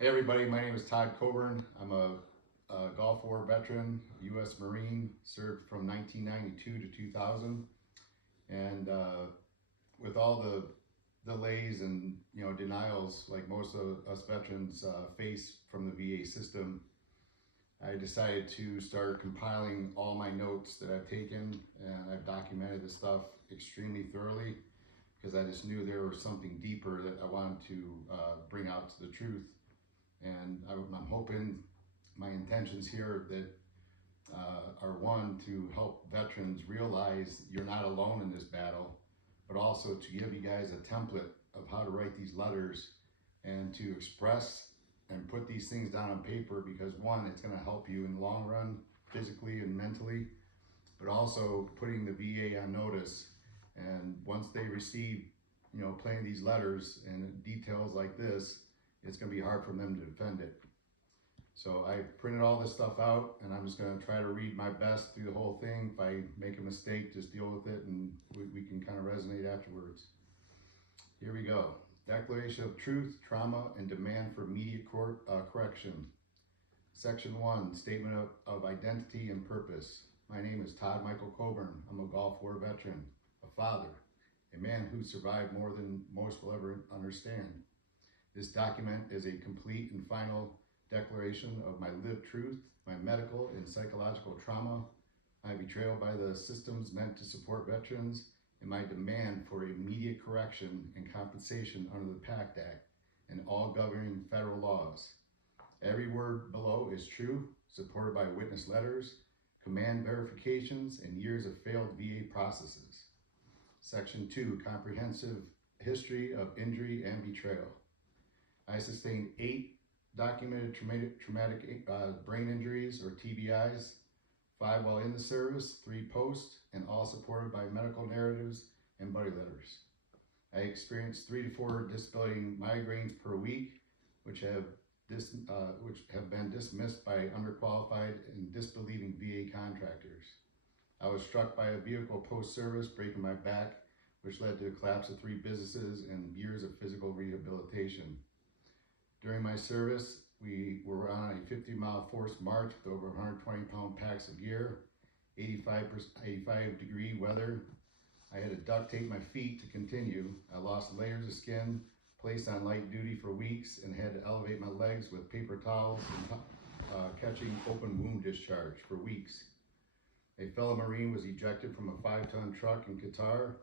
Hey everybody, my name is Todd Coburn. I'm a Gulf War veteran, U.S. Marine, served from 1992 to 2000. And with all the delays and denials like most of us veterans face from the VA system, I decided to start compiling all my notes that I've taken, and I've documented this stuff extremely thoroughly because I just knew there was something deeper that I wanted to bring out to the truth. And I'm hoping my intentions here that are one, to help veterans realize you're not alone in this battle, but also to give you guys a template of how to write these letters and to express and put these things down on paper, because one, it's going to help you in the long run, physically and mentally, but also putting the VA on notice. And once they receive, playing these letters and details like this, it's going to be hard for them to defend it. So I printed all this stuff out, and I'm just going to try to read my best through the whole thing. If I make a mistake, just deal with it, and we can kind of resonate afterwards. Here we go. Declaration of Truth, Trauma, and Demand for Immediate Correction. Section 1, Statement of Identity and Purpose. My name is Todd Michael Coburn. I'm a Gulf War veteran, a father, a man who survived more than most will ever understand. This document is a complete and final declaration of my lived truth, my medical and psychological trauma, my betrayal by the systems meant to support veterans, and my demand for immediate correction and compensation under the PACT Act and all governing federal laws. Every word below is true, supported by witness letters, command verifications, and years of failed VA processes. Section 2, Comprehensive History of Injury and Betrayal. I sustained 8 documented traumatic brain injuries, or TBIs, 5 while in the service, 3 post, and all supported by medical narratives and buddy letters. I experienced 3 to 4 disability migraines per week, which have been dismissed by underqualified and disbelieving VA contractors. I was struck by a vehicle post-service, breaking my back, which led to the collapse of 3 businesses and years of physical rehabilitation. During my service, we were on a 50-mile forced march with over 120-pound packs of gear, 85-degree weather. I had to duct tape my feet to continue. I lost layers of skin, placed on light duty for weeks, and had to elevate my legs with paper towels and catching open wound discharge for weeks. A fellow Marine was ejected from a 5-ton truck in Qatar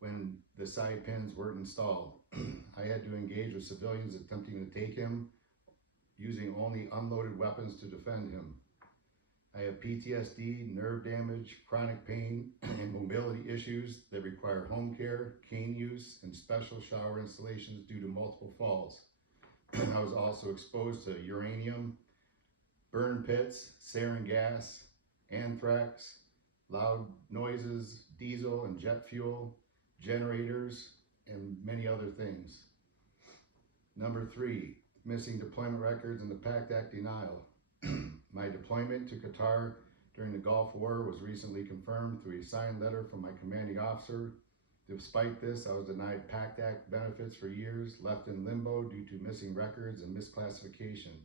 when the side pins weren't installed. I had to engage with civilians attempting to take him, using only unloaded weapons to defend him. I have PTSD, nerve damage, chronic pain, and mobility issues that require home care, cane use, and special shower installations due to multiple falls. I was also exposed to uranium, burn pits, sarin gas, anthrax, loud noises, diesel and jet fuel, generators, and many other things. Number 3, missing deployment records and the PACT Act denial. My deployment to Qatar during the Gulf War was recently confirmed through a signed letter from my commanding officer. Despite this, I was denied PACT Act benefits for years, left in limbo due to missing records and misclassification.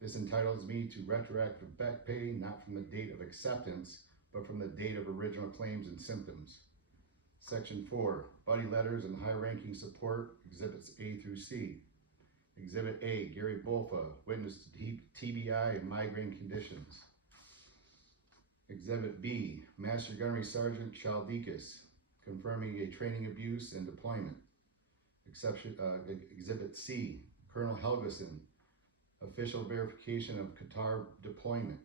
This entitles me to retroactive back pay, not from the date of acceptance, but from the date of original claims and symptoms. Section 4, buddy letters and high-ranking support, Exhibits A through C. Exhibit A, Gary Bolfa, witness to TBI and migraine conditions. Exhibit B, Master Gunnery Sergeant Chaldekas, confirming a training abuse and deployment. Exhibit C, Colonel Helgeson, official verification of Qatar deployment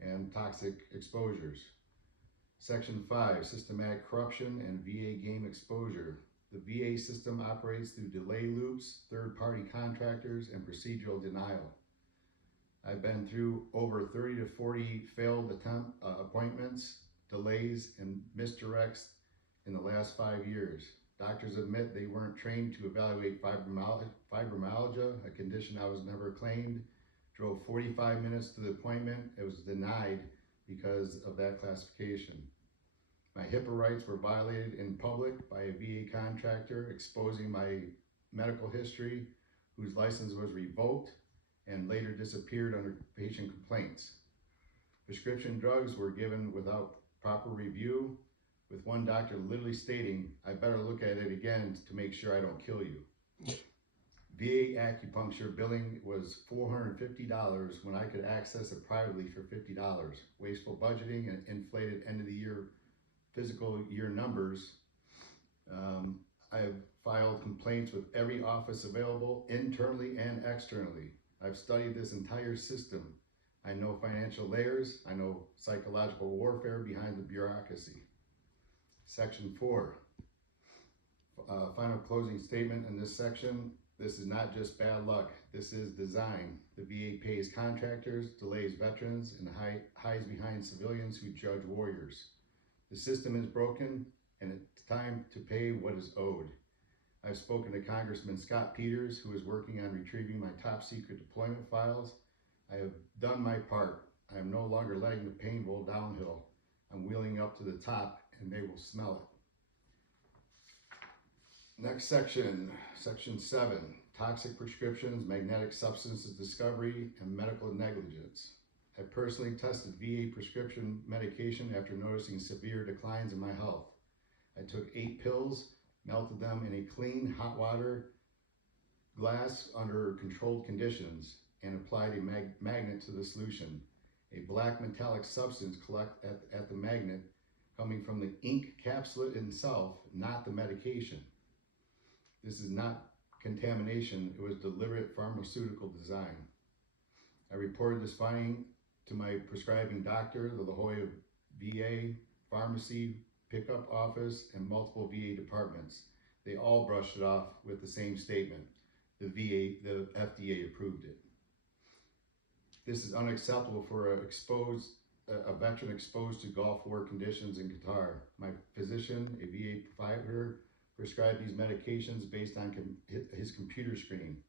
and toxic exposures. Section 5, Systematic Corruption and VA game exposure. The VA system operates through delay loops, third-party contractors, and procedural denial. I've been through over 30 to 40 failed appointments, delays, and misdirects in the last 5 years. Doctors admit they weren't trained to evaluate fibromyalgia, a condition I was never claimed. Drove 45 minutes to the appointment. It was denied because of that classification. My HIPAA rights were violated in public by a VA contractor, exposing my medical history, whose license was revoked and later disappeared under patient complaints. Prescription drugs were given without proper review, with one doctor literally stating, "I better look at it again to make sure I don't kill you." VA acupuncture billing was $450 when I could access it privately for $50. Wasteful budgeting and inflated end of the year fiscal year numbers. I have filed complaints with every office available, internally and externally. I've studied this entire system. I know financial layers. I know psychological warfare behind the bureaucracy. Section 4, final closing statement in this section. This is not just bad luck. This is design. The VA pays contractors, delays veterans, and hides behind civilians who judge warriors. The system is broken, and it's time to pay what is owed. I've spoken to Congressman Scott Peters, who is working on retrieving my top secret deployment files. I have done my part. I am no longer letting the pain roll downhill. I'm wheeling up to the top, and they will smell it. Next section, section 7, toxic prescriptions, magnetic substances discovery, and medical negligence. I personally tested VA prescription medication after noticing severe declines in my health. I took 8 pills, melted them in a clean hot water glass under controlled conditions, and applied a magnet to the solution. A black metallic substance collect at the magnet coming from the ink capsule itself, not the medication. This is not contamination, it was deliberate pharmaceutical design. I reported this finding to my prescribing doctor, the La Jolla VA pharmacy pickup office, and multiple VA departments. They all brushed it off with the same statement. The FDA approved it. This is unacceptable for a veteran exposed to Gulf War conditions in Qatar. My physician, a VA provider, prescribed these medications based on his computer screen.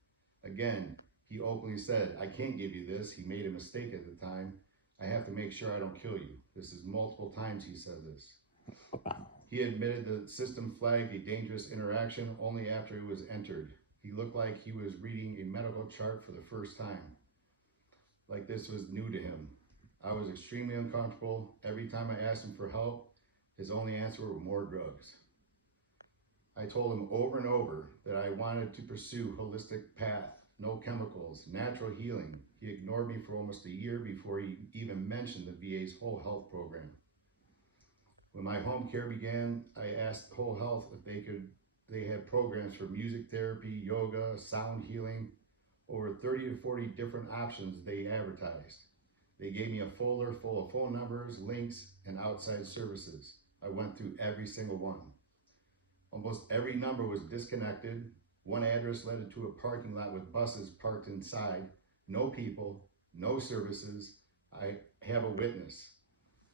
Again, he openly said, "I can't give you this." He made a mistake at the time. "I have to make sure I don't kill you." This is multiple times he said this. He admitted the system flagged a dangerous interaction only after it was entered. He looked like he was reading a medical chart for the first time, like this was new to him. I was extremely uncomfortable. Every time I asked him for help, his only answer were more drugs. I told him over and over that I wanted to pursue holistic path, no chemicals, natural healing. He ignored me for almost a year before he even mentioned the VA's whole health program. When my home care began, I asked Whole Health if they had programs for music therapy, yoga, sound healing, over 30 to 40 different options they advertised. They gave me a folder full of phone numbers, links, and outside services. I went through every single one. Almost every number was disconnected. One address led to a parking lot with buses parked inside. No people, no services. I have a witness.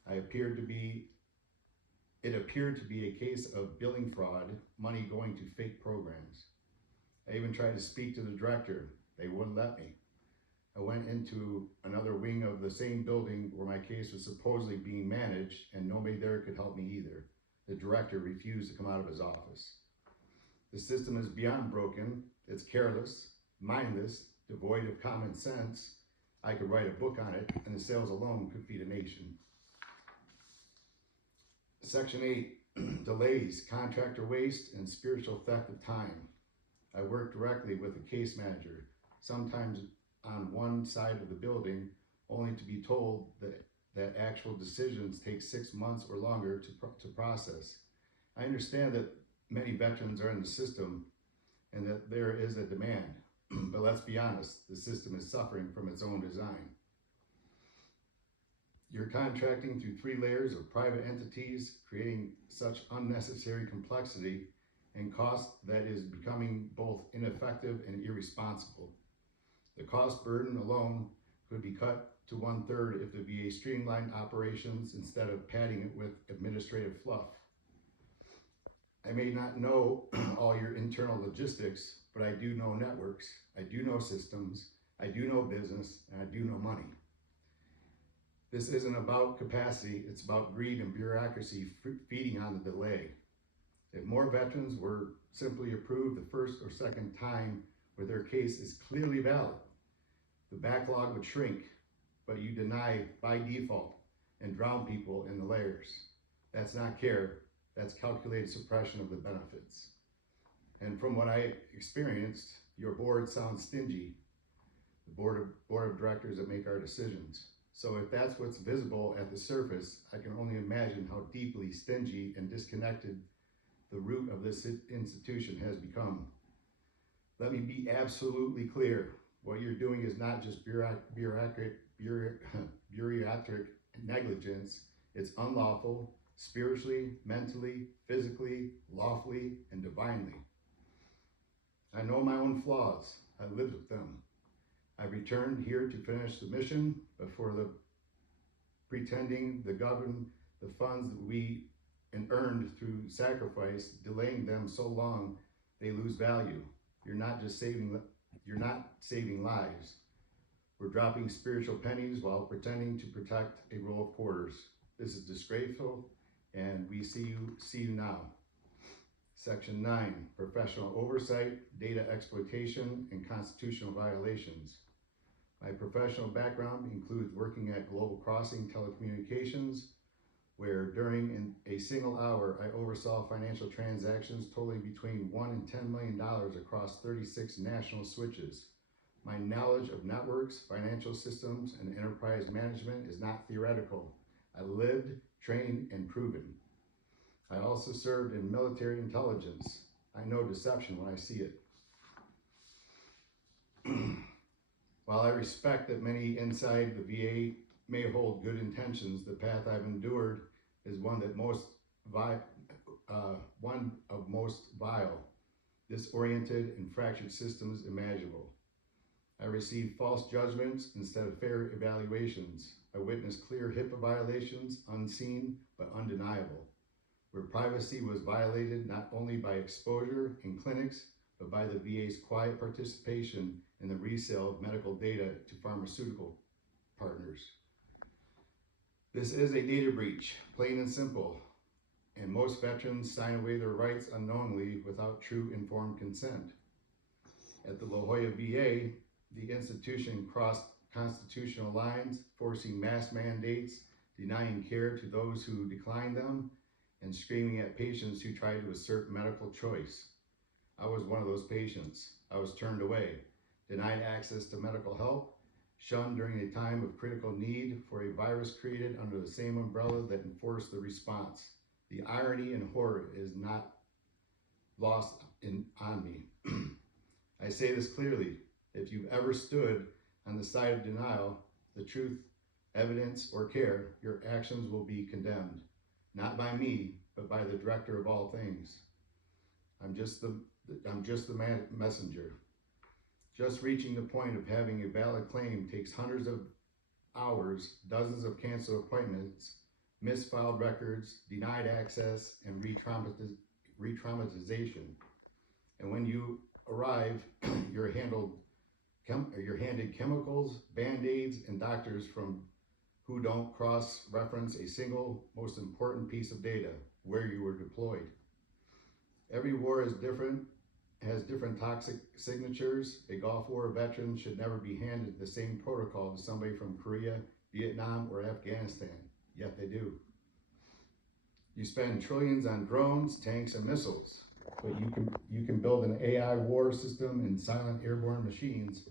It appeared to be a case of billing fraud, money going to fake programs. I even tried to speak to the director. They wouldn't let me. I went into another wing of the same building where my case was supposedly being managed, and nobody there could help me either. The director refused to come out of his office. The system is beyond broken. It's careless, mindless, devoid of common sense. I could write a book on it, and the sales alone could feed a nation. Section 8, delays, contractor waste, and spiritual theft of time. I work directly with a case manager, sometimes on one side of the building, only to be told that actual decisions take 6 months or longer to process. I understand that many veterans are in the system and that there is a demand, but let's be honest, the system is suffering from its own design. You're contracting through 3 layers of private entities, creating such unnecessary complexity and cost that is becoming both ineffective and irresponsible. The cost burden alone could be cut to 1/3 if the VA streamlined operations instead of padding it with administrative fluff. I may not know all your internal logistics, but I do know networks, I do know systems, I do know business, and I do know money. This isn't about capacity, it's about greed and bureaucracy feeding on the delay. If more veterans were simply approved the first or second time, where their case is clearly valid. The backlog would shrink, but you deny by default and drown people in the layers. That's not care, that's calculated suppression of the benefits. And from what I experienced, your board sounds stingy, the board of directors that make our decisions. So if that's what's visible at the surface, I can only imagine how deeply stingy and disconnected the root of this institution has become. Let me be absolutely clear. What you're doing is not just bureaucratic negligence. It's unlawful, spiritually, mentally, physically, lawfully, and divinely. I know my own flaws. I lived with them. I returned here to finish the mission, but for the pretending to govern the funds that we earned through sacrifice, delaying them so long they lose value. You're not saving lives. We're dropping spiritual pennies while pretending to protect a row of quarters. This is disgraceful, and we see you now. Section 9, professional oversight, data exploitation, and constitutional violations. My professional background includes working at Global Crossing Telecommunications, where during a single hour, I oversaw financial transactions totaling between $1 and $10 million across 36 national switches. My knowledge of networks, financial systems, and enterprise management is not theoretical. I lived, trained, and proven. I also served in military intelligence. I know deception when I see it. While I respect that many inside the VA may hold good intentions, the path I've endured is one of most vile, disoriented, and fractured systems imaginable. I received false judgments instead of fair evaluations. I witnessed clear HIPAA violations, unseen but undeniable, where privacy was violated not only by exposure in clinics, but by the VA's quiet participation in the resale of medical data to pharmaceutical partners. This is a data breach, plain and simple, and most veterans sign away their rights unknowingly without true informed consent. At the La Jolla VA, the institution crossed constitutional lines, forcing mass mandates, denying care to those who declined them, and screaming at patients who tried to assert medical choice. I was one of those patients. I was turned away, denied access to medical help, shunned during a time of critical need for a virus created under the same umbrella that enforced the response. The irony and horror is not lost on me. I say this clearly. If you've ever stood on the side of denial, the truth, evidence, or care, your actions will be condemned. Not by me, but by the director of all things. I'm just the messenger. Just reaching the point of having a valid claim takes hundreds of hours, dozens of canceled appointments, misfiled records, denied access, and re-traumatization. And when you arrive, you're handed chemicals, band-aids, and doctors who don't cross-reference a single most important piece of data, where you were deployed. Every war is different, has different toxic signatures. A Gulf War veteran should never be handed the same protocol as somebody from Korea, Vietnam, or Afghanistan, yet they do. You spend trillions on drones, tanks, and missiles, but you can build an AI war system and silent airborne machines,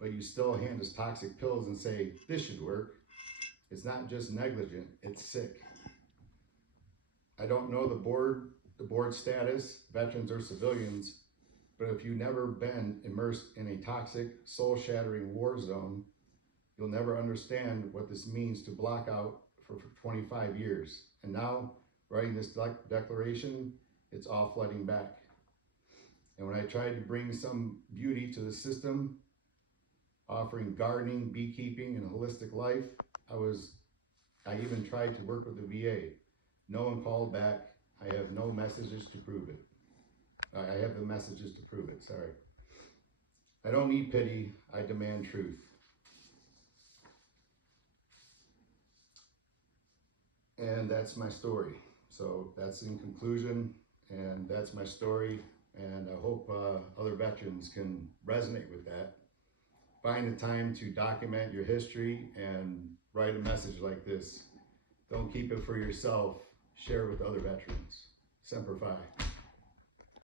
but you still hand us toxic pills and say, this should work. It's not just negligent, it's sick. I don't know the board status, veterans or civilians, but if you've never been immersed in a toxic, soul-shattering war zone, you'll never understand what this means to block out for 25 years. And now, writing this declaration, it's all flooding back. And when I tried to bring some beauty to the system, offering gardening, beekeeping, and a holistic life, I even tried to work with the VA. No one called back. I have no messages to prove it. I have the messages to prove it, sorry. I don't need pity, I demand truth. And that's my story. So that's in conclusion, and that's my story. and I hope other veterans can resonate with that. Find the time to document your history and write a message like this. Don't keep it for yourself, share it with other veterans. Semper Fi.